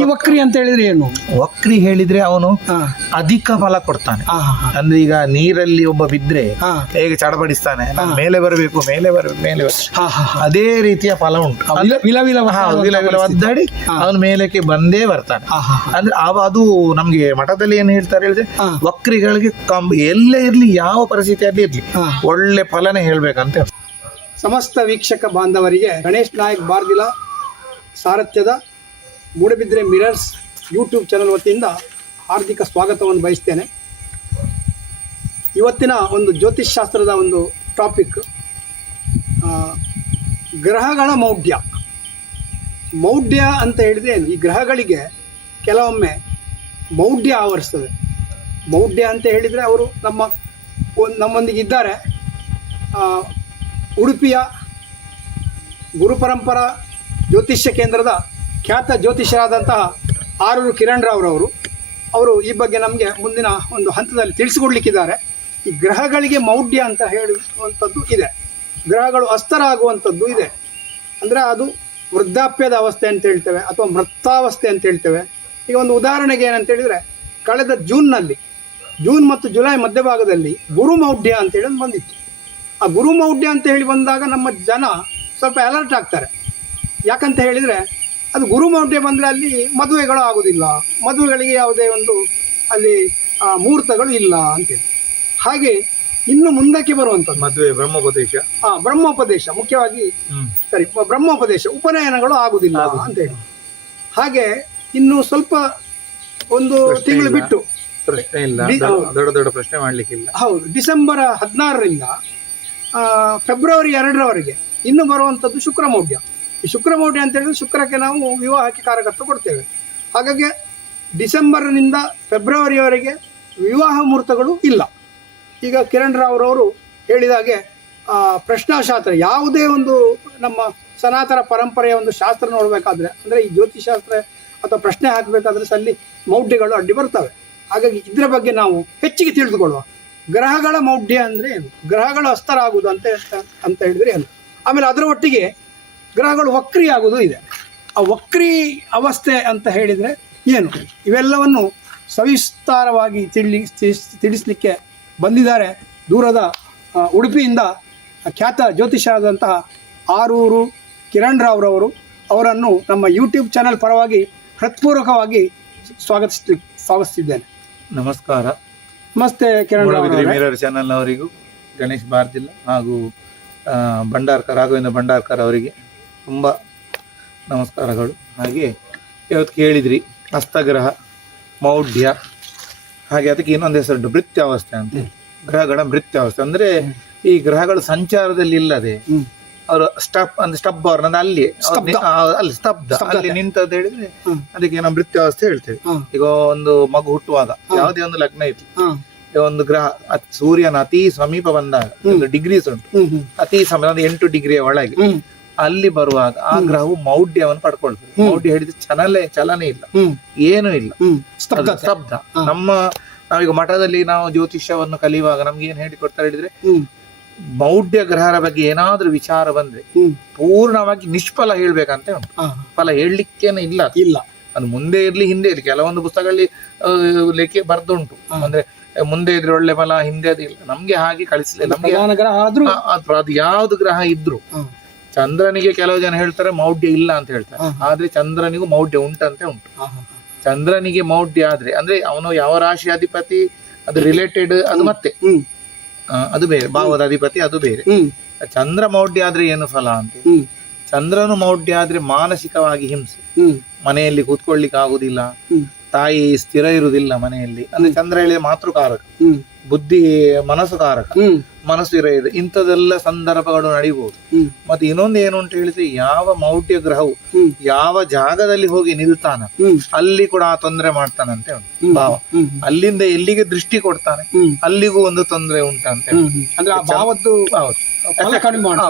ಈ ವಕ್ರಿ ಅಂತ ಹೇಳಿದ್ರೆ ಏನು? ವಕ್ರಿ ಹೇಳಿದ್ರೆ ಅವನು ಅಧಿಕ ಫಲ ಕೊಡ್ತಾನೆ. ಅಂದ್ರೆ ಈಗ ನೀರಲ್ಲಿ ಒಬ್ಬ ಬಿದ್ರೆ ಹಾ. ಹೇಗೆ ಚಡಪಡಿಸ್ತಾನೆ ಮೇಲೆ ಬರಬೇಕು ಮೇಲೆ ಬರಬೇಕು ಮೇಲೆ ಅದೇ ರೀತಿಯ ಫಲ ಉಂಟು. ಒದ್ದಾಡಿ ಅವನು ಮೇಲಕ್ಕೆ ಬಂದೇ ಬರ್ತಾನೆ. ಅಂದ್ರೆ ಅವ ಅದು ನಮ್ಗೆ ಮಠದಲ್ಲಿ ಏನ್ ಹೇಳ್ತಾರೆ ಹೇಳಿದ್ರೆ ಹಾ. ವಕ್ರಿಗಳಿಗೆ ಕಂಬ ಎಲ್ಲೇ ಇರ್ಲಿ ಯಾವ ಪರಿಸ್ಥಿತಿಯಲ್ಲಿ ಇರ್ಲಿ ಹಾ. ಒಳ್ಳೆ ಫಲನೇ ಹೇಳ್ಬೇಕಂತ. ಸಮಸ್ತ ವೀಕ್ಷಕ ಬಾಂಧವರಿಗೆ ಗಣೇಶ್ ನಾಯಕ್ ಬಾರ್ದಿಲ ಸಾರಥ್ಯದ ಮೂಡಬಿದ್ರೆ ಮಿರರ್ಸ್ ಯೂಟ್ಯೂಬ್ ಚಾನಲ್ ವತಿಯಿಂದ ಹಾರ್ದಿಕ ಸ್ವಾಗತವನ್ನು ಬಯಸ್ತೇನೆ. ಇವತ್ತಿನ ಒಂದು ಜ್ಯೋತಿಷ್ ಶಾಸ್ತ್ರದ ಒಂದು ಟಾಪಿಕ್ ಗ್ರಹಗಳ ಮೌಢ್ಯ. ಮೌಢ್ಯ ಅಂತ ಹೇಳಿದರೆ ಈ ಗ್ರಹಗಳಿಗೆ ಕೆಲವೊಮ್ಮೆ ಮೌಢ್ಯ ಆವರಿಸ್ತದೆ. ಮೌಢ್ಯ ಅಂತ ಹೇಳಿದರೆ ಅವರು ನಮ್ಮ ನಮ್ಮೊಂದಿಗೆ ಆ, ಉಡುಪಿಯ ಗುರುಪರಂಪರಾ ಜ್ಯೋತಿಷ್ಯ ಕೇಂದ್ರದ ಖ್ಯಾತ ಜ್ಯೋತಿಷರಾದಂತಹ ಆರೂರು ಕಿರಣ್ ರಾವ್ರವರು ಅವರು ಈ ಬಗ್ಗೆ ನಮಗೆ ಮುಂದಿನ ಒಂದು ಹಂತದಲ್ಲಿ ತಿಳಿಸಿಕೊಡ್ಲಿಕ್ಕಿದ್ದಾರೆ. ಈ ಗ್ರಹಗಳಿಗೆ ಮೌಢ್ಯ ಅಂತ ಹೇಳುವಂಥದ್ದು ಇದೆ. ಗ್ರಹಗಳು ಅಸ್ತರಾಗುವಂಥದ್ದು ಇದೆ. ಅಂದರೆ ಅದು ವೃದ್ಧಾಪ್ಯದ ಅವಸ್ಥೆ ಅಂತ ಹೇಳ್ತೇವೆ, ಅಥವಾ ಮೃತಾವಸ್ಥೆ ಅಂತ ಹೇಳ್ತೇವೆ. ಈಗ ಒಂದು ಉದಾಹರಣೆಗೆ ಏನಂತ ಹೇಳಿದರೆ, ಕಳೆದ ಜೂನ್ನಲ್ಲಿ, ಜೂನ್ ಮತ್ತು ಜುಲೈ ಮಧ್ಯಭಾಗದಲ್ಲಿ ಗುರು ಮೌಢ್ಯ ಅಂತೇಳಿ ಒಂದು ಬಂದಿತ್ತು. ಆ ಗುರು ಮೌಢ್ಯ ಅಂತ ಹೇಳಿ ಬಂದಾಗ ನಮ್ಮ ಜನ ಸ್ವಲ್ಪ ಅಲರ್ಟ್ ಆಗ್ತಾರೆ. ಯಾಕಂತ ಹೇಳಿದರೆ ಅದು ಗುರು ಮೌಢ್ಯ ಬಂದರೆ ಅಲ್ಲಿ ಮದುವೆಗಳು ಆಗೋದಿಲ್ಲ. ಮದುವೆಗಳಿಗೆ ಯಾವುದೇ ಒಂದು ಅಲ್ಲಿ ಮುಹೂರ್ತಗಳು ಇಲ್ಲ ಅಂತೇಳಿ. ಹಾಗೆ ಇನ್ನು ಮುಂದಕ್ಕೆ ಬರುವಂಥದ್ದು. ಮದುವೆ ಬ್ರಹ್ಮೋಪದೇಶ. ಹಾಂ ಬ್ರಹ್ಮೋಪದೇಶ ಮುಖ್ಯವಾಗಿ ಸರಿ ಬ್ರಹ್ಮೋಪದೇಶ ಉಪನಯನಗಳು ಆಗುವುದಿಲ್ಲ ಅಂತೇಳಿ. ಹಾಗೆ ಇನ್ನು ಸ್ವಲ್ಪ ಒಂದು ತಿಂಗಳು ಬಿಟ್ಟು ಪ್ರಶ್ನೆ ಇಲ್ಲ. ದೊಡ್ಡ- ದೊಡ್ಡ ಪ್ರಶ್ನೆ ಮಾಡಲಿಕ್ಕಿಲ್ಲ. ಹೌದು. ಡಿಸೆಂಬರ್ ಹದಿನಾರರಿಂದ ಫೆಬ್ರವರಿ ಎರಡರವರೆಗೆ ಇನ್ನು ಬರುವಂಥದ್ದು ಶುಕ್ರ ಮೌಢ್ಯ ಈ ಶುಕ್ರ ಮೌಢ್ಯ ಅಂತ ಹೇಳಿದ್ರೆ ಶುಕ್ರಕ್ಕೆ ನಾವು ವಿವಾಹಕ್ಕೆ ಕಾರ್ಯಕರ್ತ ಕೊಡ್ತೇವೆ. ಹಾಗಾಗಿ ಡಿಸೆಂಬರ್ನಿಂದ ಫೆಬ್ರವರಿವರೆಗೆ ವಿವಾಹ ಮುಹೂರ್ತಗಳು ಇಲ್ಲ. ಈಗ ಕಿರಣ್ ರಾವ್ರವರು ಹೇಳಿದ ಹಾಗೆ ಪ್ರಶ್ನಾಶಾಸ್ತ್ರ, ಯಾವುದೇ ಒಂದು ನಮ್ಮ ಸನಾತನ ಪರಂಪರೆಯ ಒಂದು ಶಾಸ್ತ್ರ ನೋಡಬೇಕಾದ್ರೆ, ಅಂದರೆ ಈ ಜ್ಯೋತಿಷಾಸ್ತ್ರ ಅಥವಾ ಪ್ರಶ್ನೆ ಹಾಕಬೇಕಾದ್ರೆ ಅಲ್ಲಿ ಮೌಢ್ಯಗಳು ಅಡ್ಡಿ ಬರ್ತವೆ. ಹಾಗಾಗಿ ಇದರ ಬಗ್ಗೆ ನಾವು ಹೆಚ್ಚಿಗೆ ತಿಳಿದುಕೊಳ್ಳುವ. ಗ್ರಹಗಳ ಮೌಢ್ಯ ಅಂದರೆ ಏನು? ಗ್ರಹಗಳು ಅಸ್ತರಾಗುವುದು ಅಂತ ಅಂತ ಹೇಳಿದರೆ ಏನು? ಆಮೇಲೆ ಅದರ ಒಟ್ಟಿಗೆ ಗ್ರಹಗಳು ವಕ್ರಿ ಆಗೋದು ಇದೆ. ಆ ವಕ್ರಿ ಅವಸ್ಥೆ ಅಂತ ಹೇಳಿದರೆ ಏನು? ಇವೆಲ್ಲವನ್ನು ಸವಿಸ್ತಾರವಾಗಿ ತಿಳಿ ತಿಳಿಸಲಿಕ್ಕೆ ಬಂದಿದ್ದಾರೆ ದೂರದ ಉಡುಪಿಯಿಂದ ಖ್ಯಾತ ಜ್ಯೋತಿಷರಾದಂತಹ ಆರೂರು ಕಿರಣ್ ರಾವ್ರವರು ಅವರನ್ನು ನಮ್ಮ ಯೂಟ್ಯೂಬ್ ಚಾನೆಲ್ ಪರವಾಗಿ ಹೃತ್ಪೂರ್ವಕವಾಗಿ ಸ್ವಾಗತಿಸ್ಲಿ ಸ್ವಾಗತಿಸಿದ್ದೇನೆ ನಮಸ್ಕಾರ. ನಮಸ್ತೆ ಕಿರಣ್. ಮಿರರ್ ಚಾನೆಲ್ ಅವರಿಗೂ ಗಣೇಶ್ ಬಾರ್ದಿಲ್ಲ ಹಾಗೂ ಭಂಡಾರ್ಕರ್ ರಾಘವೇಂದ್ರ ಭಂಡಾರ್ಕರ್ ಅವರಿಗೆ ತುಂಬ ನಮಸ್ಕಾರಗಳು. ಹಾಗೆ ಇವತ್ತು ಕೇಳಿದ್ರಿ ಹಸ್ತಗ್ರಹ ಮೌಢ್ಯ ಹಾಗೆ ಅದಕ್ಕೆ ಇನ್ನೊಂದು ಹೆಸರು ಮೃತ್ಯಾವಸ್ಥೆ ಅಂತ. ಗ್ರಹಗಳ ಮೃತ್ಯಾವಸ್ಥೆ ಅಂದರೆ ಈ ಗ್ರಹಗಳು ಸಂಚಾರದಲ್ಲಿ ಇಲ್ಲದೆ. ಅವರು ಸ್ಟಪ್ ಅಂದ್ರೆ ಸ್ಟಬ್ ಅವ್ರನ್ನ ಅಲ್ಲಿ ಅಲ್ಲಿ ಸ್ತಬ್ಧ ಅಲ್ಲಿ ನಿಂತದ್ದು ಹೇಳಿದ್ರೆ. ಅದಕ್ಕೆ ನಾವು ಮೃತ್ಯಾವಸ್ಥೆ ಹೇಳ್ತೇವೆ. ಈಗ ಒಂದು ಮಗು ಹುಟ್ಟುವಾಗ ಯಾವುದೇ ಒಂದು ಲಗ್ನ ಇತ್ತು. ಈಗ ಒಂದು ಗ್ರಹ ಅತ್- ಸೂರ್ಯನ ಅತಿ ಸಮೀಪ ಬಂದಾಗ ಒಂದು ಡಿಗ್ರೀಸ್ ಉಂಟು. ಅತಿ ಸಮೀಪ ಒಂದು ಎಂಟು ಡಿಗ್ರಿಯ ಒಳಗೆ. ಅಲ್ಲಿ ಬರುವಾಗ ಆ ಗ್ರಹವು ಮೌಢ್ಯವನ್ನು ಪಡ್ಕೊಳ್ತದೆ. ಮೌಢ್ಯ ಹೇಳಿದ್ರೆ ಚಲನೆ ಚಲನೆ ಇಲ್ಲ. ಏನು ಇಲ್ಲ. ಶಬ್ದ ನಮ್ಮ ನಾವೀಗ ಮಠದಲ್ಲಿ ನಾವು ಜ್ಯೋತಿಷ್ಯವನ್ನು ಕಲಿಯುವಾಗ ನಮ್ಗೆ ಏನ್ ಹೇಳಿಕೊಡ್ತಾರೆ ಹೇಳಿದ್ರೆ ಮೌಢ್ಯ ಗ್ರಹರ ಬಗ್ಗೆ ಏನಾದ್ರೂ ವಿಚಾರ ಬಂದ್ರೆ ಪೂರ್ಣವಾಗಿ ನಿಷ್ಫಲ ಹೇಳ್ಬೇಕಂತ ಉಂಟು. ಫಲ ಹೇಳಲಿಕ್ಕೇನೆ ಇಲ್ಲ. ಇಲ್ಲ. ಅದು ಮುಂದೆ ಇರ್ಲಿ ಹಿಂದೆ ಇರ್ಲಿ. ಕೆಲವೊಂದು ಪುಸ್ತಕಗಳಲ್ಲಿ ಲೇಖೆ ಲೆಕ್ಕ ಬರ್ದುಂಟು ಅಂದ್ರೆ ಮುಂದೆ ಇದ್ರೆ ಒಳ್ಳೆ ಫಲ ಹಿಂದೆ ಅದು ಇಲ್ಲ. ನಮ್ಗೆ ಹಾಗೆ ಕಳಿಸ್ಲಿಲ್ಲ. ನಮ್ಗೆ ಅದು ಯಾವ್ದು ಗ್ರಹ ಇದ್ರು ಚಂದ್ರನಿಗೆ ಕೆಲವು ಜನ ಹೇಳ್ತಾರೆ ಮೌಢ್ಯ ಇಲ್ಲ ಅಂತ ಹೇಳ್ತಾರೆ. ಆದ್ರೆ ಚಂದ್ರನಿಗೂ ಮೌಢ್ಯ ಉಂಟಂತೆ ಉಂಟು. ಚಂದ್ರನಿಗೆ ಮೌಢ್ಯ ಆದ್ರೆ ಅಂದ್ರೆ ಅವನು ಯಾವ ರಾಶಿ ಅಧಿಪತಿ ಅದು ರಿಲೇಟೆಡ್ ಅದು ಮತ್ತೆ. ಅದು ಬೇರೆ. ಭಾವದ ಅಧಿಪತಿ ಅದು ಬೇರೆ. ಚಂದ್ರ ಮೌಢ್ಯ ಆದ್ರೆ ಏನು ಫಲ ಅಂತ ಚಂದ್ರನು ಮೌಢ್ಯ ಆದ್ರೆ ಮಾನಸಿಕವಾಗಿ ಹಿಂಸೆ. ಮನೆಯಲ್ಲಿ ಕೂತ್ಕೊಳ್ಳಿಕ್ಕೆ ಆಗುದಿಲ್ಲ. ತಾಯಿ ಸ್ಥಿರ ಇರುವುದಿಲ್ಲ ಮನೆಯಲ್ಲಿ. ಅಂದ್ರೆ ಚಂದ್ರ ಹೇಳಿದ ಮಾತೃಕಾರಕ. ಬುದ್ಧಿ ಮನಸ್ಸು ಕಾರಕ ಮನಸ್ಸು ಇರೋದು ಇಂಥದೆಲ್ಲ ಸಂದರ್ಭಗಳು ನಡೀಬಹುದು ಮತ್ತೆ ಇನ್ನೊಂದು ಏನು ಅಂತ ಹೇಳಿದ್ರೆ ಯಾವ ಮೌಢ್ಯ ಗ್ರಹವು ಯಾವ ಜಾಗದಲ್ಲಿ ಹೋಗಿ ನಿಲ್ತಾನ ಅಲ್ಲಿ ಕೂಡ ಆ ತೊಂದರೆ ಮಾಡ್ತಾನಂತೆ ಉಂಟು ಭಾವ. ಅಲ್ಲಿಂದ ಎಲ್ಲಿಗೆ ದೃಷ್ಟಿ ಕೊಡ್ತಾನೆ? ಅಲ್ಲಿಗೂ ಒಂದು ತೊಂದರೆ ಉಂಟಂತೆ ಅಂದ್ರೆ ಆ ಭಾವದ್ದು ಹೌದು.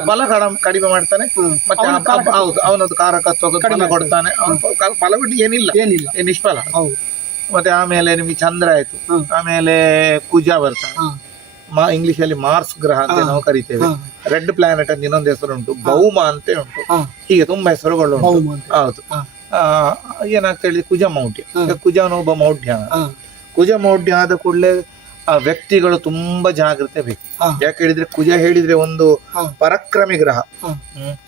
ಫಲ ಕಡಿಮೆ ಮಾಡ್ತಾನೆ. ಮತ್ತೆ ಹೌದು ಅವನದು ಕಾರಕತ್ವ ಫಲ ಕಡಿಮೆ ಕೊಡ್ತಾನೆ. ಅವನ ಫಲ- ಬಿಟ್ಟು ಏನಿಲ್ಲ. ಏನಿಲ್ಲ. ಏನ್ ನಿಷ್ಫಲ. ಹೌದು. ಮತ್ತೆ ಆಮೇಲೆ ನಿಮಗೆ ಚಂದ್ರ ಆಯ್ತು. ಆಮೇಲೆ ಕುಜ ಬರ್ತಾನೆ. ಮಾ ಇಂಗ್ಲಿಷ್ ಅಲ್ಲಿ ಮಾರ್ಸ್ ಗ್ರಹ ಅಂತ ನಾವು ಕರಿತೇವೆ. ರೆಡ್ ಪ್ಲಾನೆಟ್ ಅಂತ ಇನ್ನೊಂದು ಹೆಸರು ಉಂಟು ಭೌಮ ಅಂತ ಉಂಟು. ಹೀಗೆ ತುಂಬಾ ಹೆಸರುಗಳು ಉಂಟು. ಹೌದು. ಏನಾಗ್ತಾ ಹೇಳಿ ಕುಜ ಮೌಢ್ಯ. ಕುಜನ ಒಬ್ಬ ಮೌಢ್ಯ. ಕುಜ ಮೌಢ್ಯ ಆದ ಕೂಡಲೇ ಆ ವ್ಯಕ್ತಿಗಳು ತುಂಬಾ ಜಾಗ್ರತೆ ಬೇಕು. ಯಾಕೆ ಹೇಳಿದ್ರೆ ಕುಜ ಹೇಳಿದ್ರೆ ಒಂದು. ಪರಾಕ್ರಮಿ ಗ್ರಹ.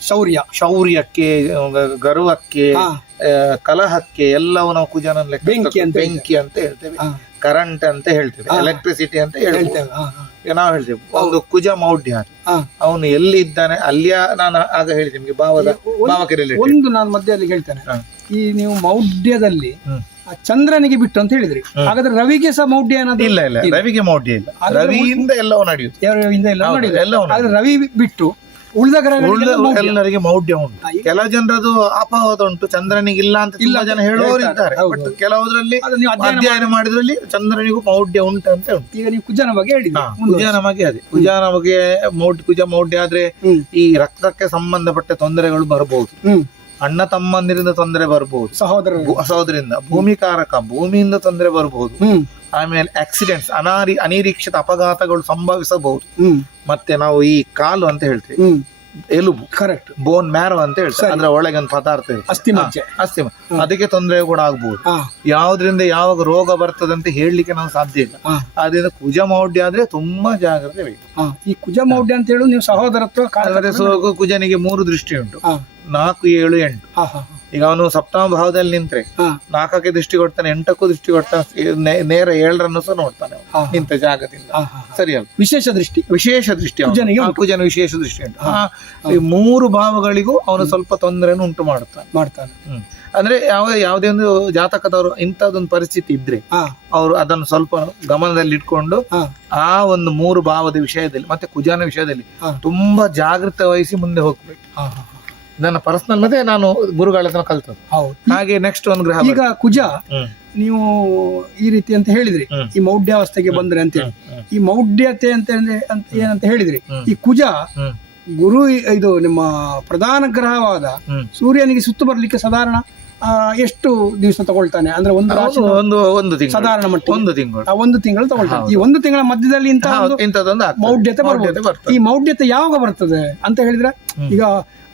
ಶೌರ್ಯ. ಶೌರ್ಯಕ್ಕೆ ಗರ್ವಕ್ಕೆ ಕಲಹಕ್ಕೆ ಎಲ್ಲವೂ ನಾವು ಕುಜನ ಬೆಂಕಿ ಅಂತ ಬೆಂಕಿ ಅಂತ ಹೇಳ್ತೇವೆ. ಕರೆಂಟ್ ಅಂತ ಹೇಳ್ತೇವೆ. ಎಲೆಕ್ಟ್ರಿಸಿಟಿ ಅಂತ ಹೇಳ್ತೇವೆ. ನಾವು ಹೇಳ್ತೇವೆ ಒಂದು ಕುಜ ಮೌಢ್ಯ. ಅವನು ಎಲ್ಲಿ ಇದ್ದಾನೆ ಅಲ್ಲಿಯ ನಾನು ಆಗ ಹೇಳಿದೆ ನಿಮ್ಗೆ ಭಾವದ ಭಾವಕರಲ್ಲಿ ಭಾವಕ್ಕೆ ಒಂದು ನಾನು ಮಧ್ಯದಲ್ಲಿ ಹೇಳ್ತೇನೆ. ಈ ನೀವು ಮೌಢ್ಯದಲ್ಲಿ ಚಂದ್ರನಿಗೆ ಬಿಟ್ಟು ಅಂತ ಹೇಳಿದ್ರಿ. ಹಾಗಾದ್ರೆ ರವಿಗೆ ಸಹ ಮೌಢ್ಯ ಏನಾದ್ರು ಇಲ್ಲ ಇಲ್ಲ. ರವಿಗೆ ಮೌಢ್ಯ ಇಲ್ಲ. ರವಿಯಿಂದ ಎಲ್ಲವೂ ನಡೆಯುತ್ತೆ. ಎಲ್ಲ ಎಲ್ಲವೂ ಆದ್ರೆ ರವಿ ಬಿಟ್ಟು ಉಳಿದ ಮೌಢ್ಯ. ಎಲ್ಲರಿಗೆ ಮೌಢ್ಯ ಉಂಟು. ಕೆಲ ಜನರದು ಅಪವಾದ ಉಂಟು. ಚಂದ್ರನಿಗೆ ಇಲ್ಲ ಅಂತ ಇಲ್ಲ ಜನ ಹೇಳುವವರು ಇದ್ದಾರೆ. ಬಟ್ ಅದು ಅಧ್ಯಯನ ಮಾಡಿದ್ರಲ್ಲಿ ಚಂದ್ರನಿಗೂ ಮೌಢ್ಯ ಉಂಟು ಅಂತ ಉಂಟು. ಈಗ ನೀವು ಕುಜನ ಬಗ್ಗೆ ಹೇಳಿದ್ರಿ. ಕುಜನ ಬಗ್ಗೆ ಅದೇ. ಕುಜನ ಬಗ್ಗೆ ಮೌಢ್ಯ ಕುಜ ಮೌಢ್ಯ ಆದ್ರೆ ಈ ರಕ್ತಕ್ಕೆ ಸಂಬಂಧಪಟ್ಟ ತೊಂದರೆಗಳು ಬರಬಹುದು. ಅಣ್ಣ ತಮ್ಮಂದಿರಿಂದ ತೊಂದರೆ ಬರಬಹುದು ಸಹೋದರ ಸಹೋದರಿಂದ ಭೂಮಿಕಾರಕ ಭೂಮಿಯಿಂದ ತೊಂದರೆ ಬರಬಹುದು ಆಮೇಲೆ ಆಕ್ಸಿಡೆಂಟ್ಸ್ ಅನಾರಿ ಅನಿರೀಕ್ಷಿತ ಅಪಘಾತಗಳು ಸಂಭವಿಸಬಹುದು. ಮತ್ತೆ ನಾವು ಈ ಕಾಲು ಅಂತ ಹೇಳ್ತೇವೆ. ಎಲುಬು. ಕರೆಕ್ಟ್ ಬೋನ್ ಮ್ಯಾರೋ ಅಂತ ಹೇಳ್ತಾರೆ. ಅಂದ್ರೆ ಒಳಗೆ ಒಂದು ಪದಾರ್ಥ ಇರುತ್ತೆ ಅಸ್ಥಿ ಮಜ್ಜೆ. ಅಸ್ಥಿ ಅದಕ್ಕೆ ತೊಂದರೆ ಕೂಡ ಆಗ್ಬಹುದು ಯಾವ್ದ್ರಿಂದ ಯಾವಾಗ ರೋಗ ಬರ್ತದೆ ಅಂತ ಹೇಳಲಿಕ್ಕೆ ನಾವು ಸಾಧ್ಯ ಇಲ್ಲ. ಅದರಿಂದ ಆದ್ರಿಂದ ಕುಜ ಮೌಢ್ಯ ಆದ್ರೆ ತುಂಬಾ ಜಾಗ್ರತೆ ಬೇಕು. ಈ ಕುಜ ಮೌಢ್ಯ ಅಂತ ಹೇಳಿ ನೀವು ಸಹೋದರತ್ವ ಕುಜನಿಗೆ ಮೂರು ದೃಷ್ಟಿ ಉಂಟು. ನಾಲ್ಕು ಏಳು ಎಂಟು. ಈಗ ಅವನು ಸಪ್ತಮ ಭಾವದಲ್ಲಿ ನಿಂತ್ರೆ ನಾಲ್ಕಕ್ಕೆ ದೃಷ್ಟಿ ಕೊಡ್ತಾನೆ ಎಂಟಕ್ಕೂ ದೃಷ್ಟಿ ಕೊಡ್ತಾನೆ ನೇರ ಏಳರನ್ನು ಸಹ ನೋಡ್ತಾನೆ. ನಿಂತ ಜಾಗದಿಂದ. ಸರಿ ಅಲ್ಲ ವಿಶೇಷ ದೃಷ್ಟಿ. ವಿಶೇಷ ದೃಷ್ಟಿ ಕುಜನ ವಿಶೇಷ ದೃಷ್ಟಿ ಉಂಟು. ಈ ಮೂರು ಭಾವಗಳಿಗೂ ಅವನು ಸ್ವಲ್ಪ ತೊಂದರೆಯನ್ನು ಉಂಟು ಮಾಡುತ್ತಾನೆ ಮಾಡ್ತಾನೆ. ಹ್ಮ್. ಅಂದ್ರೆ ಯಾವ ಯಾವುದೇ ಒಂದು ಜಾತಕದವರು ಇಂಥದ್ದೊಂದು ಪರಿಸ್ಥಿತಿ ಇದ್ರೆ ಅವರು ಅದನ್ನು ಸ್ವಲ್ಪ ಗಮನದಲ್ಲಿ ಇಟ್ಕೊಂಡು ಆ ಒಂದು ಮೂರು ಭಾವದ ವಿಷಯದಲ್ಲಿ ಮತ್ತೆ ಕುಜಾನ ವಿಷಯದಲ್ಲಿ ತುಂಬಾ ಜಾಗೃತ ವಹಿಸಿ ಮುಂದೆ ಹೋಗ್ಬೇಕು. ನನ್ನ ಪರ್ಸನಲ್ ಮತ್ತೆ ನಾನು ಗುರುಗಳ ಹತ್ರ ಕಲ್ತದ್ದು. ಹೌದು. ಹಾಗೆ ನೆಕ್ಸ್ಟ್ ಒಂದು ಗ್ರಹ ಈಗ ಕುಜ ನೀವು ಈ ರೀತಿ ಅಂತ ಹೇಳಿದ್ರಿ. ಈ ಮೌಢ್ಯಾವಸ್ಥೆಗೆ ಬಂದ್ರೆ ಅಂತ ಹೇಳಿ. ಈ ಮೌಢ್ಯತೆ ಅಂತ ಅಂತ ಏನಂತ ಹೇಳಿದ್ರಿ ಈ ಕುಜ ಗುರು ಇದು ನಿಮ್ಮ ಪ್ರಧಾನ ಗ್ರಹವಾದ ಸೂರ್ಯನಿಗೆ ಸುತ್ತು ಬರ್ಲಿಕ್ಕೆ ಸಾಧಾರಣ ಎಷ್ಟು ದಿವಸ ತಗೊಳ್ತಾನೆ? ಅಂದ್ರೆ ಒಂದು ರಾಶಿ ಒಂದು ಒಂದು ತಿಂಗಳು. ಸಾಧಾರಣ ಮಟ್ಟ ಒಂದು ತಿಂಗಳು. ಆ, ಒಂದು ತಿಂಗಳು ತಗೊಳ್ತಾನೆ. ಈ ಒಂದು ತಿಂಗಳ ಮಧ್ಯದಲ್ಲಿ ಇಂತಹ ಮೌಢ್ಯತೆ ಬರ್ಬೋದು. ಬರ್ತದೆ. ಈ ಮೌಢ್ಯತೆ ಯಾವಾಗ ಬರ್ತದೆ ಅಂತ ಹೇಳಿದ್ರೆ ಈಗ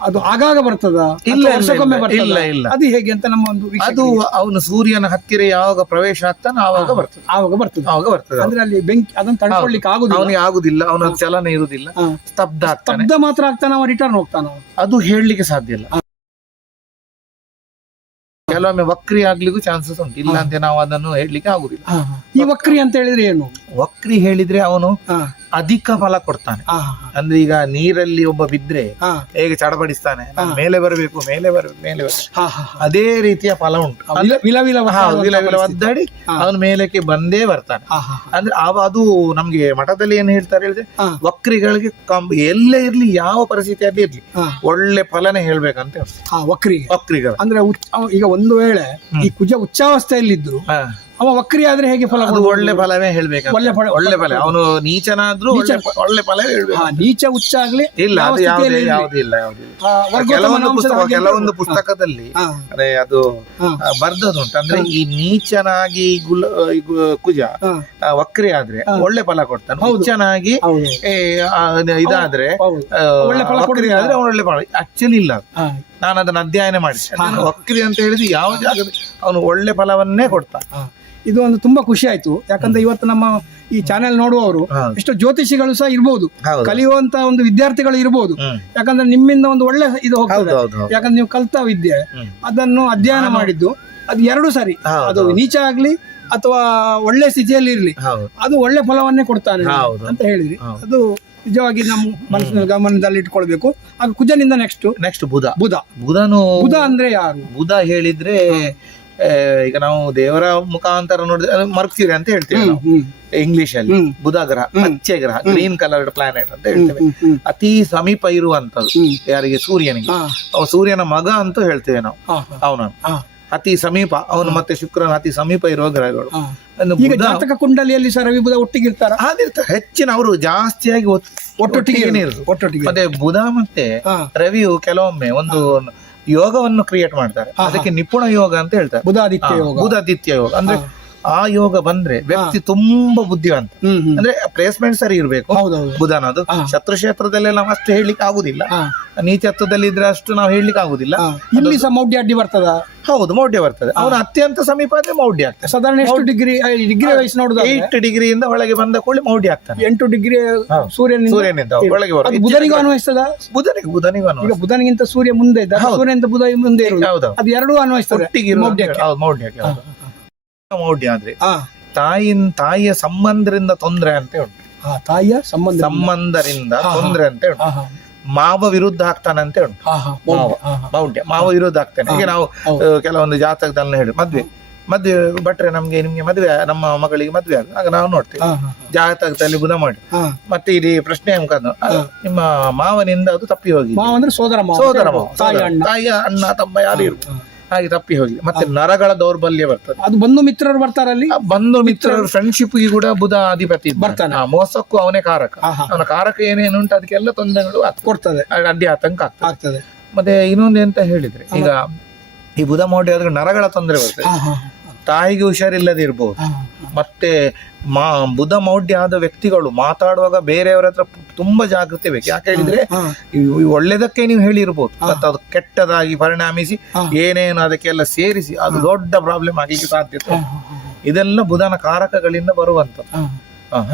ಅದು ಆಗಾಗ ಬರ್ತದ? ಇಲ್ಲ, ವರ್ಷಕ್ಕೊಮ್ಮೆ ಇಲ್ಲ? ಇಲ್ಲ. ಅದು ಹೇಗೆ ಅಂತ ನಮ್ಮ ಒಂದು ಅದು ಅವನು ಸೂರ್ಯನ ಹತ್ತಿರ ಯಾವಾಗ ಪ್ರವೇಶ ಆಗ್ತಾನೆ ಆವಾಗ ಬರ್ತದೆ. ಆವಾಗ ಬರ್ತದೆ. ಆವಾಗ ಬರ್ತದೆ. ಅಂದ್ರೆ ಅಲ್ಲಿ ಬೆಂಕಿ ಅದನ್ನ ತಡ್ಕೊಳ್ಳಿಕ್ಕೆ ಆಗುದಿಲ್ಲ? ಅವನಿಗೆ ಆಗುದಿಲ್ಲ ಅವನ ಚಲನೆ ಇರುದಿಲ್ಲ. ಸ್ತಬ್ಧ ಸ್ತಬ್ಧ ಮಾತ್ರ ಆಗ್ತಾನೆ ಅವ ರಿಟರ್ನ್ ಹೋಗ್ತಾನ? ಅದು ಹೇಳಲಿಕ್ಕೆ ಸಾಧ್ಯ ಇಲ್ಲ. ಕೆಲವೊಮ್ಮೆ ವಕ್ರಿ ಆಗ್ಲಿಕ್ಕೂ ಚಾನ್ಸಸ್ ಉಂಟು. ಇಲ್ಲ ಅಂತ ನಾವು ಅದನ್ನು ಹೇಳಲಿಕ್ಕೆ ಆಗುದಿಲ್ಲ. ಈ ವಕ್ರಿ. ಅಂತ ಹೇಳಿದ್ರೆ ಏನು? ವಕ್ರಿ ಹೇಳಿದ್ರೆ ಅವನು ಅಧಿಕ ಫಲ ಕೊಡ್ತಾನೆ. ಅಂದ್ರೆ ಈಗ ನೀರಲ್ಲಿ ಒಬ್ಬ ಬಿದ್ರೆ ಹೇಗೆ ಚಡಪಡಿಸ್ತಾನೆ? ಮೇಲೆ ಬರಬೇಕು ಮೇಲೆ ಬರಬೇಕು ಮೇಲೆ. ಅದೇ ರೀತಿಯ ಫಲ ಉಂಟು. ವಿಲ- ವಿಲ. ಒದ್ದಾಡಿ ಅವನು ಮೇಲಕ್ಕೆ ಬಂದೇ ಬರ್ತಾನೆ. ಅಂದ್ರೆ ಅದು ನಮ್ಗೆ ಮಠದಲ್ಲಿ ಏನ್ ಹೇಳ್ತಾರೆ ಹೇಳಿದ್ರೆ ವಕ್ರಿಗಳಿಗೆ ಎಲ್ಲೇ ಇರ್ಲಿ ಯಾವ ಪರಿಸ್ಥಿತಿಯಲ್ಲಿ ಇರ್ಲಿ ಒಳ್ಳೆ ಫಲನೇ ಹೇಳ್ಬೇಕಂತ ವಕ್ರಿ ವಕ್ರಿಗಳು. ಅಂದ್ರೆ ಈಗ ಒಂದು ವೇಳೆ ಈ ಕುಜ ಉಚ್ಚಾವಸ್ಥೆಯಲ್ಲಿದ್ದು ಹಾ. ಅವ ವಕ್ರಿ ಆದ್ರೆ ಹೇಗೆ ಫಲ ಅದು ಒಳ್ಳೆ ಫಲವೇ ಹೇಳ್ಬೇಕು. ಒಳ್ಳೆ ಫಲ ಒಳ್ಳೆ ಫಲ. ಅವನು ನೀಚನಾದ್ರೂ ಒಳ್ಳೆ ಒಳ್ಳೆ ಫಲವೇ ಹೇಳ್ಬೇಕು. ನೀಚ ಉಚ್ಚ ಆಗ್ಲಿ ಇಲ್ಲ ಅದು ಯಾವುದೇ ಕೆಲವೊಂದು ಪುಸ್ತಕ ಕೆಲವೊಂದು ಪುಸ್ತಕದಲ್ಲಿ ಅದೇ ಅದು ಬರ್ದದುಂಟು ಅಂದ್ರೆ ಈ ನೀಚನಾಗಿ ಗುಲ ಕುಜ ವಕ್ರಿ ಆದ್ರೆ ಒಳ್ಳೆ ಫಲ ಕೊಡ್ತಾನೆ. ಆ, ಇದಾದ್ರೆ ಒಳ್ಳೆ ಫಲ ಕೊಡುದಿಲ್ಲ. ಆದ್ರೆ ಒಳ್ಳೆ ಫಲ. ಆಕ್ಚುಲಿ ಇಲ್ಲ. ನಾನು ಅದನ್ನ ಅಧ್ಯಯನ ಮಾಡಿಸ್ತೇನೆ ವಕ್ರಿ ಅಂತ ಹೇಳಿದ್ರೆ ಯಾವ ಜಾಗದಲ್ಲಿ ಅವನು ಒಳ್ಳೆ ಫಲವನ್ನೇ ಕೊಡ್ತಾನೆ. ಇದು ಒಂದು ತುಂಬಾ ಖುಷಿ ಆಯ್ತು. ಯಾಕಂದ್ರೆ ಇವತ್ತು ನಮ್ಮ ಈ ಚಾನೆಲ್ ನೋಡುವವರು ಎಷ್ಟು ಜ್ಯೋತಿಷಿಗಳು ಸಹ ಇರ್ಬೋದು. ಕಲಿಯುವಂತ ಒಂದು ವಿದ್ಯಾರ್ಥಿಗಳು ಇರ್ಬೋದು. ಯಾಕಂದ್ರೆ ನಿಮ್ಮಿಂದ ಒಂದು ಒಳ್ಳೆ ಇದು ಹೋಗ್ತದೆ. ಯಾಕಂದ್ರೆ ನೀವು ಕಲ್ತಾ ವಿದ್ಯೆ. ಅದನ್ನು ಅಧ್ಯಯನ ಮಾಡಿದ್ದು. ಅದು ಎರಡು ಸರಿ. ಅದು ನೀಚ ಆಗ್ಲಿ ಅಥವಾ ಒಳ್ಳೆ ಸ್ಥಿತಿಯಲ್ಲಿ ಇರ್ಲಿ. ಅದು ಒಳ್ಳೆ ಫಲವನ್ನೇ ಕೊಡ್ತಾನೆ ಅಂತ ಹೇಳಿದ್ರಿ. ಅದು ನಿಜವಾಗಿ ನಮ್ಮ ಮನಸ್ಸಿನ ಗಮನದಲ್ಲಿ ಇಟ್ಕೊಳ್ಬೇಕು. ಆಗ ಕುಜನಿಂದ ನೆಕ್ಸ್ಟ್ ನೆಕ್ಸ್ಟ್ ಬುಧ. ಬುಧ. ಬುಧನು ಬುಧ ಅಂದ್ರೆ ಯಾರು? ಬುಧ ಹೇಳಿದ್ರೆ ಈಗ ನಾವು ದೇವರ ಮುಖಾಂತರ ನೋಡಿದ್ರೆ ಮರ್ಕ್ಯೂರಿ ಅಂತ ಹೇಳ್ತೀವಿ ನಾವು. ಇಂಗ್ಲಿಷ್ ಅಲ್ಲಿ. ಬುಧ ಗ್ರಹ ಪಚ್ಚೆ ಗ್ರಹ ಗ್ರೀನ್ ಕಲರ್ಡ್ ಪ್ಲಾನೆಟ್ ಅಂತ ಹೇಳ್ತೇವೆ. ಅತಿ ಸಮೀಪ ಇರುವಂತದ್ದು ಯಾರಿಗೆ? ಸೂರ್ಯನಿಗೆ. ಅವ ಸೂರ್ಯನ ಮಗ ಅಂತ ಹೇಳ್ತೇವೆ ನಾವು. ಅವನನ್ನು. ಅತಿ ಸಮೀಪ ಅವನು ಮತ್ತೆ ಶುಕ್ರನ ಅತಿ ಸಮೀಪ ಇರುವ ಗ್ರಹಗಳು. ಈಗ ಜಾತಕ ಕುಂಡಲಿಯಲ್ಲಿ ಸಹ ರವಿ ಬುಧ ಒಟ್ಟಿಗೆ ಇರ್ತಾರ ಹೆಚ್ಚಿನ ಅವರು ಜಾಸ್ತಿಯಾಗಿ ಒಟ್ಟೊಟ್ಟಿಗೆ ಇರೋದು. ಇರೋದು. ಒಟ್ಟೊಟ್ಟಿಗೆ. ಮತ್ತೆ ಬುಧ ಮತ್ತೆ ರವಿಯು ಕೆಲವೊಮ್ಮೆ ಒಂದು ಯೋಗವನ್ನು ಕ್ರಿಯೇಟ್ ಮಾಡ್ತಾರೆ. ಅದಕ್ಕೆ ನಿಪುಣ ಯೋಗ ಅಂತ ಹೇಳ್ತಾರೆ. ಬುಧಾದಿತ್ಯ ಯೋಗ. ಬುಧಾದಿತ್ಯ ಯೋಗ. ಅಂದ್ರೆ ಆ ಯೋಗ ಬಂದ್ರೆ ವ್ಯಕ್ತಿ ತುಂಬಾ ಬುದ್ಧಿವಂತ. ಅಂದ್ರೆ ಪ್ಲೇಸ್ಮೆಂಟ್ ಸರಿ ಇರಬೇಕು. ಬುಧನ ಬುಧನದು. ಶತ್ರು ಕ್ಷೇತ್ರದಲ್ಲಿ ನಾವು ಅಷ್ಟು ಹೇಳಲಿಕ್ಕೆ ಆಗುದಿಲ್ಲ. ನೀಚ ನೀಚತ್ವದಲ್ಲಿ ಇದ್ರೆ ಅಷ್ಟು ನಾವು ಹೇಳಲಿಕ್ಕೆ ಆಗುದಿಲ್ಲ. ಇಲ್ಲಿ ಸಹ ಮೌಢ್ಯ ಅಡ್ಡಿ ಬರ್ತದ? ಹೌದು ಮೌಢ್ಯ ಬರ್ತದೆ. ಅವನ ಅತ್ಯಂತ ಸಮೀಪ ಆದ್ರೆ ಮೌಢ್ಯ ಆಗ್ತದೆ. ಸಾಧಾರಣ ಎಷ್ಟು ಡಿಗ್ರಿ ಡಿಗ್ರಿ ವಯಸ್ಸು ನೋಡುದು ಏಟ್ ಡಿಗ್ರಿಯಿಂದ ಒಳಗೆ ಬಂದ ಕೂಡಲೇ ಮೌಢ್ಯ ಆಗ್ತದೆ. ಎಂಟು ಡಿಗ್ರಿ ಸೂರ್ಯನ ಸೂರ್ಯನಿಂದ? ಒಳಗೆ ಬುಧನಿಗೂ ಅನ್ವಯಿಸ್ತದ? ಬುಧನಿಗೆ ಬುಧನಿಗೂ ಅನ್ವಯ ಬುಧನಿಗಿಂತ ಸೂರ್ಯ ಮುಂದೆ ಇದ್ದ ಸೂರ್ಯನಿಂದ ಬುಧ ಮುಂದೆ ಅದು ಎರಡೂ ಅನ್ವಯಿಸ್ತದೆ. ಮೌಢ್ಯ ಇರುವ- ಮೌಢ್ಯ ಆದ್ರೆ ತಾಯಿನ್ ತಾಯಿಯ ಸಂಬಂಧದಿಂದ ತೊಂದ್ರೆ ಅಂತ ಉಂಟು. ತಾಯಿಯ ಸಂಬಂಧ ಸಂಬಂಧರಿಂದ. ತೊಂದ್ರೆ ಅಂತ ಉಂಟು. ಮಾವ ವಿರುದ್ಧ ಆಗ್ತಾನಂತೆ ಉಂಟು. ಹಾ, ಹಾ, ಮೌಢ್ಯ. ಮಾವ. ವಿರುದ್ಧ ಆಗ್ತಾನೆ. ಹೀಗೆ ನಾವು ಕೆಲವೊಂದು ಜಾತಕದಲ್ಲಿ ಹೇಳಿ. ಮದ್ವೆ. ಮದ್ವೆ ಭಟ್ರೆ ನಮ್ಗೆ ನಿಮ್ಗೆ ಮದ್ವೆ ನಮ್ಮ ಮಗಳಿಗೆ ಮದ್ವೆ ಆಗ ಆಗ ನಾವು ನೋಡ್ತೇವೆ. ಜಾತಕದಲ್ಲಿ ಗುಣ ಮಾಡಿ. ಮತ್ತೆ ಇಲ್ಲಿ ಪ್ರಶ್ನೆ ಮುಖಾಂತರ. ನಿಮ್ಮ ಮಾವನಿಂದ ಅದು ತಪ್ಪಿ ಹೋಗಿ ಸೋದರ ಮಾವ. ಸೋದರ ಮಾವ. ತಾಯಿಯ ಅಣ್ಣ ತಮ್ಮ ಯಾರು ಇರು ಹಾಗೆ ತಪ್ಪಿ ಹೋಗಿ. ಮತ್ತೆ ನರಗಳ ದೌರ್ಬಲ್ಯ ಬರ್ತದೆ. ಅದು ಬಂಧು ಮಿತ್ರರು ಬರ್ತಾರಲ್ಲಿ ಅಲ್ಲಿ? ಬಂಧು ಮಿತ್ರರು ಫ್ರೆಂಡ್ಶಿಪ್ ಕೂಡ ಬುಧ ಅಧಿಪತಿ ಬರ್ತಾನೆ. ಆ, ಮೋಸಕ್ಕೂ ಅವನೇ ಕಾರಕ. ಅವನ ಕಾರಕ ಏನೇನು ಉಂಟು ಅದಕ್ಕೆಲ್ಲ ತೊಂದರೆಗಳು ಅದು ಕೊಡ್ತದೆ. ಅಡ್ಡಿ ಆತಂಕ ಆಗ್ತದೆ. ಮತ್ತೆ ಇನ್ನೊಂದು ಎಂತ ಹೇಳಿದ್ರೆ ಈಗ ಈ ಬುಧ ಮೌಢ್ಯ ಆದ್ರೆ ನರಗಳ ತೊಂದರೆ ಬರ್ತದೆ. ತಾಯಿಗೆ ಹುಷಾರಿಲ್ಲದೆ ಇರ್ಬೋದು. ಮತ್ತೆ ಮಾ ಬುಧ ಮೌಢ್ಯ ಆದ ವ್ಯಕ್ತಿಗಳು ಮಾತಾಡುವಾಗ ಬೇರೆಯವರ ಹತ್ರ ತುಂಬಾ ಜಾಗೃತಿ ಬೇಕು. ಯಾಕೆ ಹೇಳಿದ್ರೆ ಒಳ್ಳೇದಕ್ಕೆ ನೀವು ಹೇಳಿರ್ಬೋದು. ಮತ್ತೆ ಅದು ಕೆಟ್ಟದಾಗಿ ಪರಿಣಾಮಿಸಿ. ಏನೇನು ಅದಕ್ಕೆಲ್ಲ ಸೇರಿಸಿ ಅದು ದೊಡ್ಡ ಪ್ರಾಬ್ಲಮ್ ಆಗಲಿಕ್ಕೆ ಸಾಧ್ಯತೆ ಇದೆಲ್ಲ ಬುಧನ ಕಾರಕಗಳಿಂದ ಹಾಗೆ.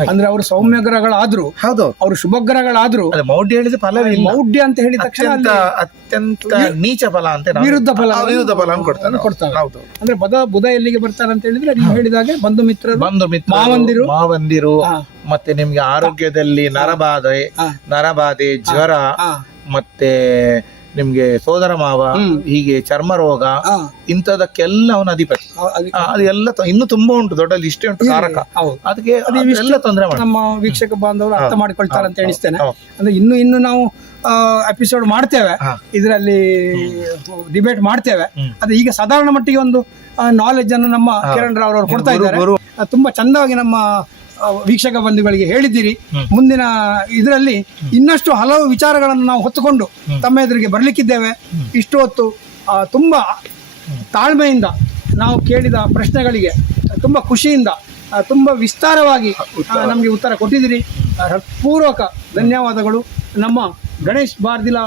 ಅಂದ್ರೆ ಅವರು ಸೌಮ್ಯ ಗ್ರಹಗಳಾದ್ರೂ ಹೌದು. ಅವರು ಶುಭ ಗ್ರಹಗಳಾದ್ರು ಅದೇ ಮೌಢ್ಯ ಹೇಳಿದ ಫಲವಿಲ್ಲ ಮೌಢ್ಯ ಅಂತ ಹೇಳಿದ ತಕ್ಷಣ ಅತ್ಯಂತ ಅಲ್ಲಿ ಅತ್ಯಂತ ನೀಚ ಫಲ ಅಂತ ನಾವು- ವಿರುದ್ಧ ಫಲ ಆ, ವಿರುದ್ಧ ಫಲ ಕೊಡ್ತಾರೆ. ಕೊಡ್ತಾರೆ. ಹೌದು. ಅಂದ್ರೆ ಬದ ಬುಧ ಎಲ್ಲಿಗೆ ಬರ್ತಾರೆ ಅಂತ ಹೇಳಿದ್ರೆ ನೀವು ಹೇಳಿದಾಗೆ ಬಂಧು ಮಿತ್ರರು ಬಂಧು ಮಿತ್ರ ಮಾವಂದಿರು. ಮಾವಂದಿರು ಹಾ. ಮತ್ತೆ ನಿಮ್ಗೆ ಆರೋಗ್ಯದಲ್ಲಿ ನರಬಾಧೆ ಹಾ. ನರಬಾಧೆ ಜ್ವರ ಹಾ, ಮತ್ತೆ ನಿಮ್ಗೆ ಸೋದರ ಮಾವ ಹೀಗೆ ಚರ್ಮ ರೋಗ ಇಂಥದಕ್ಕೆಲ್ಲ ಅವನ ಅಧಿಪತಿ. ಅದೆಲ್ಲ ಇನ್ನೂ ತುಂಬಾ ಉಂಟು ದೊಡ್ಡ ಲಿಸ್ಟ್ ಉಂಟು ಕಾರಕ. ಅದಕ್ಕೆ ಎಲ್ಲ ತೊಂದರೆ ನಮ್ಮ ವೀಕ್ಷಕ ಬಾಂಧವರು ಅರ್ಥ ಮಾಡಿಕೊಳ್ತಾರೆ ಅಂತ ಎಣಿಸ್ತೇನೆ. ಅಂದ್ರೆ ಇನ್ನು ಇನ್ನು ನಾವು ಎಪಿಸೋಡ್ ಮಾಡ್ತೇವೆ. ಇದರಲ್ಲಿ ಡಿಬೇಟ್ ಮಾಡ್ತೇವೆ. ಅದೇ ಈಗ ಸಾಧಾರಣ ಮಟ್ಟಿಗೆ ಒಂದು ನಾಲೆಜ್ ಅನ್ನು ನಮ್ಮ ಕಿರಣ್ ರಾವ್ ಅವರು ಕೊಡ್ತಾ ಇದ್ದಾರೆ. ತುಂಬಾ ಚಂದವಾಗಿ ನಮ್ಮ ವೀಕ್ಷಕ ಬಂಧುಗಳಿಗೆ ಹೇಳಿದ್ದೀರಿ. ಮುಂದಿನ ಇದರಲ್ಲಿ ಇನ್ನಷ್ಟು ಹಲವು ವಿಚಾರಗಳನ್ನು ನಾವು ಹೊತ್ತುಕೊಂಡು ತಮ್ಮ ಎದುರಿಗೆ ಬರಲಿಕ್ಕಿದ್ದೇವೆ. ಇಷ್ಟು ಹೊತ್ತು ತುಂಬ ತಾಳ್ಮೆಯಿಂದ ನಾವು ಕೇಳಿದ ಪ್ರಶ್ನೆಗಳಿಗೆ ತುಂಬ ಖುಷಿಯಿಂದ ತುಂಬ ವಿಸ್ತಾರವಾಗಿ ನಮಗೆ ಉತ್ತರ ಕೊಟ್ಟಿದ್ದೀರಿ. ಹೃತ್ಪೂರ್ವಕ ಧನ್ಯವಾದಗಳು. ನಮ್ಮ Ganesh Bardila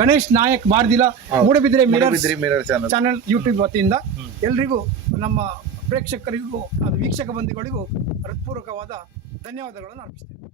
Ganesh Nayak Bardila Moodbidri mirror channel YouTube ವತಿಯಿಂದ. ಎಲ್ರಿಗೂ ನಮ್ಮ ಪ್ರೇಕ್ಷಕರಿಗೂ ಅದು ವೀಕ್ಷಕ ಬಂಧುಗಳಿಗೂ ಹೃತ್ಪೂರ್ವಕವಾದ ಧನ್ಯವಾದಗಳನ್ನು ಅರ್ಪಿಸ್ತೇನೆ.